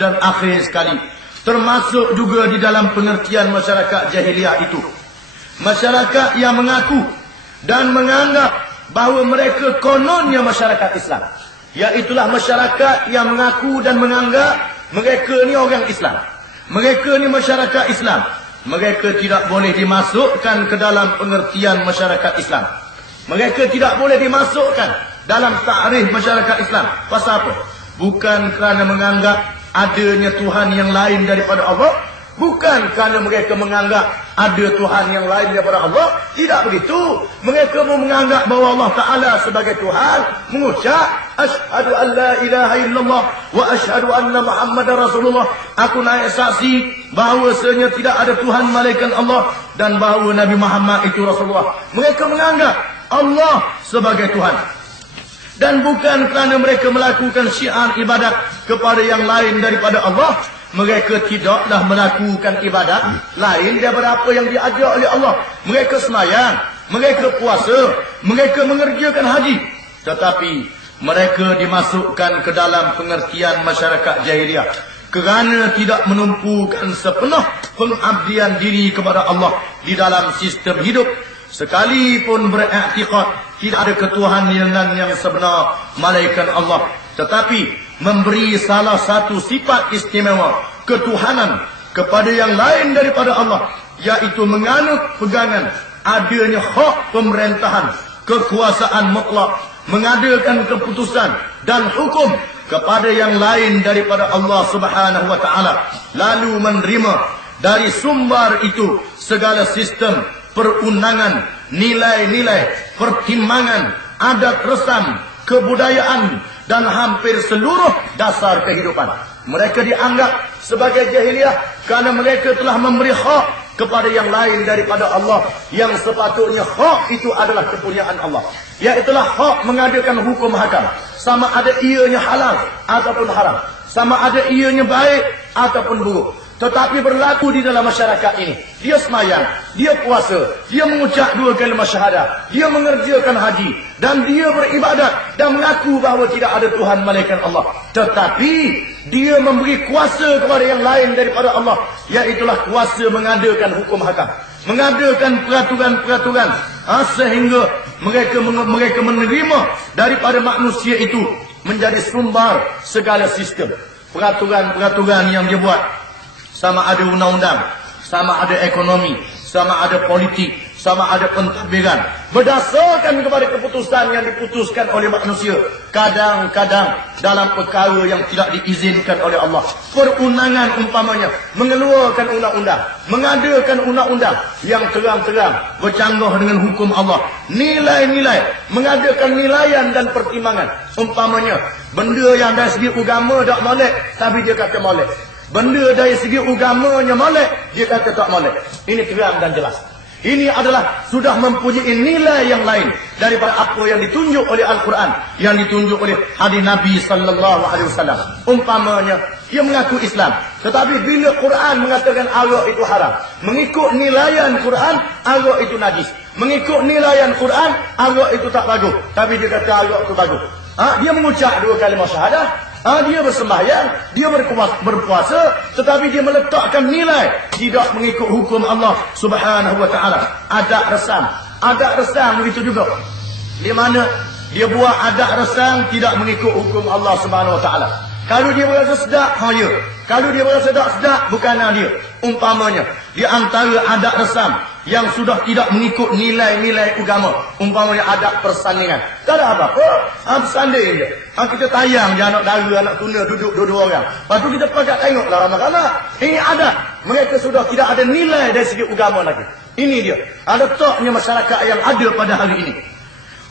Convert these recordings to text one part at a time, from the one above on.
dan akhir sekali. Termasuk juga di dalam pengertian masyarakat jahiliyah itu, masyarakat yang mengaku dan menganggap bahawa mereka kononnya masyarakat Islam. Iaitulah masyarakat yang mengaku dan menganggap mereka ni orang Islam. Mereka ni masyarakat Islam. Mereka tidak boleh dimasukkan ke dalam pengertian masyarakat Islam. Mereka tidak boleh dimasukkan dalam takrif masyarakat Islam. Pasal apa? Bukan kerana menganggap adanya Tuhan yang lain daripada Allah. Bukan kerana mereka menganggap ada Tuhan yang lain daripada Allah. Tidak begitu. Mereka menganggap bahawa Allah Ta'ala sebagai Tuhan. Mengucap, Ashhadu an la ilaha illallah wa ashhadu anna Muhammadar Rasulullah. Aku naik saksi bahawasanya tidak ada Tuhan malaikat Allah dan bahawa Nabi Muhammad itu Rasulullah. Mereka menganggap Allah sebagai Tuhan. Dan bukan kerana mereka melakukan syiar ibadat kepada yang lain daripada Allah. Mereka tidaklah melakukan ibadat lain daripada apa yang diajar oleh Allah. Mereka semayang, mereka puasa, mereka mengerjakan haji. Tetapi mereka dimasukkan ke dalam pengertian masyarakat jahiliyah kerana tidak menumpukan sepenuh pengabdian diri kepada Allah di dalam sistem hidup. Sekalipun beriktikad tidak ada ketuhanan yang sebenar malaikat Allah, tetapi memberi salah satu sifat istimewa ketuhanan kepada yang lain daripada Allah, iaitu menganut pegangan adanya hak pemerintahan, kekuasaan mutlak, mengadakan keputusan dan hukum kepada yang lain daripada Allah Subhanahu wa taala, lalu menerima dari sumber itu segala sistem perundangan, nilai-nilai, pertimbangan, adat resam, kebudayaan dan hampir seluruh dasar kehidupan. Mereka dianggap sebagai jahiliyah kerana mereka telah memberi hak kepada yang lain daripada Allah, yang sepatutnya hak itu adalah kepunyaan Allah. Iaitulah hak mengadakan hukum hakam, sama ada ianya halal ataupun haram, sama ada ianya baik ataupun buruk. Tetapi berlaku di dalam masyarakat ini, dia semayang, dia puasa, dia mengucap 2 kalimah syahadah, dia mengerjakan haji, dan dia beribadat dan mengaku bahawa tidak ada Tuhan malaikat Allah. Tetapi dia memberi kuasa kepada yang lain daripada Allah, iaitulah kuasa mengadakan hukum hakam, mengadakan peraturan-peraturan, sehingga mereka menerima daripada manusia itu menjadi sumber segala sistem peraturan-peraturan yang dia buat. Sama ada undang-undang, sama ada ekonomi, sama ada politik, sama ada pentadbiran, berdasarkan kepada keputusan yang diputuskan oleh manusia, kadang-kadang dalam perkara yang tidak diizinkan oleh Allah. Perundangan umpamanya, mengeluarkan undang-undang, mengadakan undang-undang yang terang-terang bercanggah dengan hukum Allah. Nilai-nilai, mengadakan nilaian dan pertimbangan. Umpamanya, benda yang dari segi agama tak molek, tapi dia kata molek. Benda dari segi agamanya molek, dia kata tak molek. Ini terang dan jelas. Ini adalah sudah mempunyai nilai yang lain daripada apa yang ditunjuk oleh Al-Quran, yang ditunjuk oleh hadis Nabi sallallahu alaihi wasallam. Umpamanya, dia mengaku Islam, tetapi bila Quran mengatakan arak itu haram, mengikut nilaian Quran, arak itu najis. Mengikut nilaian Quran, arak itu tak bagus, tapi dia kata arak itu bagus. Dia mengucap 2 kalimah syahadah, dia bersembahyang, dia berpuasa, tetapi dia meletakkan nilai tidak mengikut hukum Allah Subhanahu wa taala. Adat resam begitu juga. Di mana dia buat adat resam tidak mengikut hukum Allah Subhanahu wa taala. Kalau dia berasa sedap, ya. Kalau dia berasa tak sedap, bukan dia. Umpamanya, di antara adat resam yang sudah tidak mengikut nilai-nilai agama, umpamanya adat persandingan. Tak ada apa-apa, bersanding je. Kita tayang je anak dara, anak tuna duduk dua-dua orang. Lepas tu kita pakat tengoklah ramai-ramai. Ini adat. Mereka sudah tidak ada nilai dari segi agama lagi. Ini dia. Ada taknya masyarakat yang ada pada hari ini.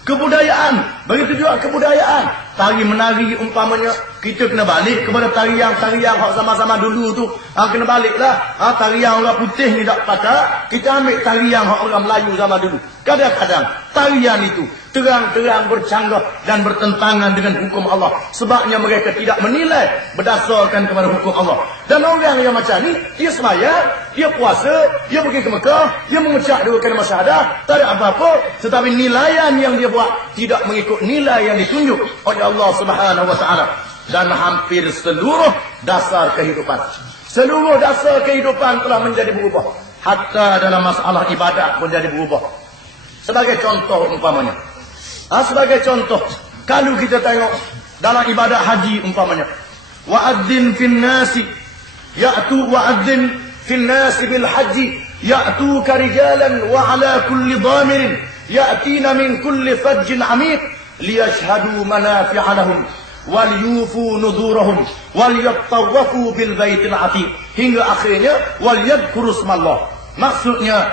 Kebudayaan, begitu juga kebudayaan. Tari menari umpamanya, kita kena balik kepada tarian hak sama-sama dulu tu. Kena baliklah. Tarian orang putih ni tak pakai, kita ambil tarian hak orang Melayu zaman dulu. Kadang-kadang tarian itu terang-terang bercanggah dan bertentangan dengan hukum Allah. Sebabnya mereka tidak menilai berdasarkan kepada hukum Allah. Dan orang yang macam ni, dia semayang, dia puasa, dia pergi ke Mekah, dia mengucap 2 kalimah syahadah, tak ada apa-apa. Tetapi nilaian yang dia buat tidak mengikut nilai yang ditunjuk oleh Allah Subhanahu wa taala. Dan hampir seluruh dasar kehidupan. Seluruh dasar kehidupan telah menjadi berubah. Hatta dalam masalah ibadat pun jadi berubah. Sebagai contoh umpamanya. Sebagai contoh, kalau kita tengok dalam ibadat haji umpamanya. Wa'adzin fin nasi wa'adzin fin nasi bil haji ya'tuka rijalan wa ala kulli dhamirin ya'tina min kulli fajjin 'amiq liyashhadu manafi'a lahum wal yufu nudurahum wal yattawafu bil baitil atiq, hingga akhirnya wal yadhkuru smallah. Maksudnya,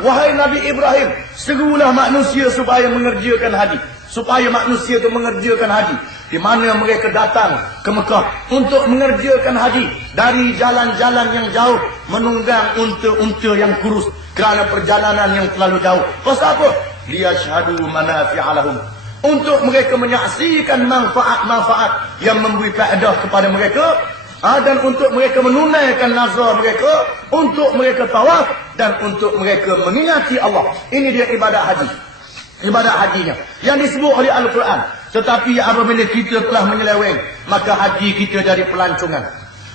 wahai Nabi Ibrahim, serulah manusia supaya mengerjakan haji, supaya manusia itu mengerjakan haji. Di mana mereka datang ke Mekah untuk mengerjakan haji dari jalan-jalan yang jauh, menunggang unta-unta yang kurus kerana perjalanan yang terlalu jauh. Pasal apa? Liyashhadu manafi'a lahum, untuk mereka menyaksikan manfaat-manfaat yang memberi faedah kepada mereka, dan untuk mereka menunaikan nazar mereka, untuk mereka tawaf, dan untuk mereka mengingati Allah. Ini dia ibadat haji. Ibadat hajinya yang disebut oleh Al-Quran. Tetapi apabila kita telah menyeleweng, maka haji kita jadi pelancongan.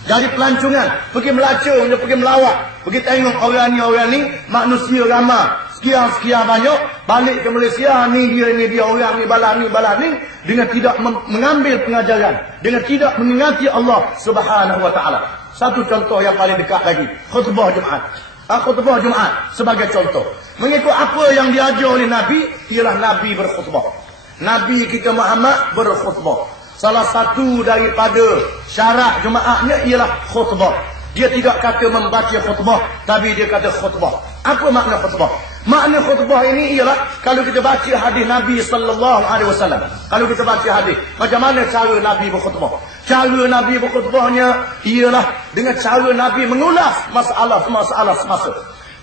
Jadi pelancongan, pergi melacur, pergi melawat, pergi tengok orang ni, manusia ramai, sekian banyak, balik ke Malaysia, ni dia, orang ni, bala ni, dengan tidak mengambil pengajaran, dengan tidak mengingati Allah Subhanahu wa taala. Satu contoh yang paling dekat lagi, khutbah Jumaat. Khutbah Jumaat sebagai contoh. Mengikut apa yang diajar oleh Nabi, ialah Nabi berkhutbah. Nabi kita Muhammad berkhutbah. Salah satu daripada syarat Jumaatnya ialah khutbah. Dia tidak kata membaca khutbah, tapi dia kata khutbah. Apa makna khutbah? Makna khutbah ini ialah kalau kita baca hadis Nabi sallallahu alaihi wasallam. Kalau kita baca hadis, macam mana cara Nabi berkhutbah? Cara Nabi berkhutbahnya ialah dengan cara Nabi mengulas masalah semasa.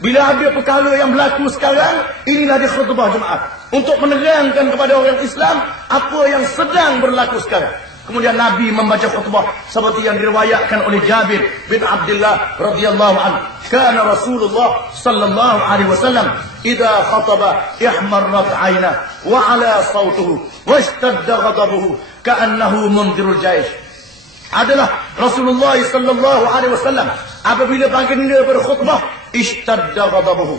Bila ada perkara yang berlaku sekarang, inilah dia khutbah Jumaat. Untuk menerangkan kepada orang Islam apa yang sedang berlaku sekarang. Kemudian Nabi membaca khutbah seperti yang diriwayatkan oleh Jabir bin Abdullah radhiyallahu anhu. Kana Rasulullah sallallahu alaihi wasallam idza khataba ihmarrat 'ainah wa 'ala sawtuhu washtadda ghadabuhu ka'annahu mundirul jaysh. Adalah Rasulullah sallallahu alaihi wasallam apabila baginda berkhutbah, ishtadda ghadabuhu,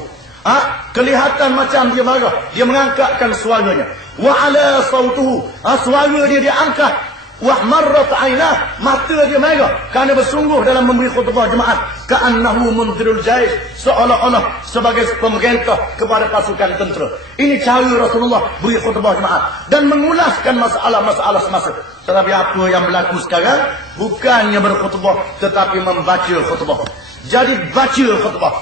kelihatan macam dia marah, dia mengangkatkan suaranya. Wa 'ala sawtuhu, suara dia diangkat. Wa marrat 'ainah, mata dia merah kerana bersungguh dalam memberi khutbah Jumaat. Ka'annahu mundirul jaysh, seolah-olah sebagai pemerintah kepada pasukan tentera. Ini cara Rasulullah beri khutbah Jumaat dan mengulaskan masalah-masalah semasa. Tetapi apa yang berlaku sekarang, bukannya berkhutbah tetapi membaca khutbah. Jadi baca khutbah,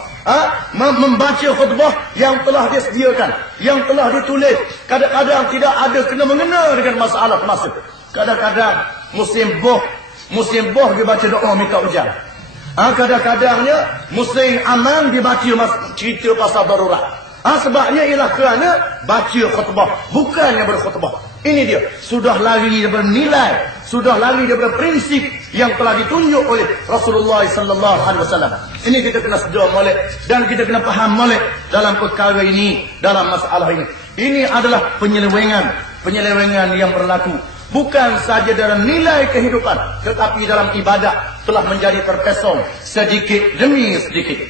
membaca khutbah yang telah disediakan, yang telah ditulis. Kadang-kadang tidak ada kena-mengena dengan masalah semasa. Kadang-kadang musim boh dibaca doa minta hujan. Kadang-kadangnya musim aman dibaca cerita pasal darurat. Sebabnya ialah kerana baca khutbah, bukannya berkhutbah. Ini dia, sudah lari daripada nilai, sudah lari daripada prinsip yang telah ditunjuk oleh Rasulullah sallallahu alaihi wasallam. Ini kita kena sedar molek dan kita kena faham molek dalam perkara ini, dalam masalah ini. Ini adalah penyelewengan yang berlaku. Bukan saja dalam nilai kehidupan, tetapi dalam ibadat telah menjadi terpesong sedikit demi sedikit.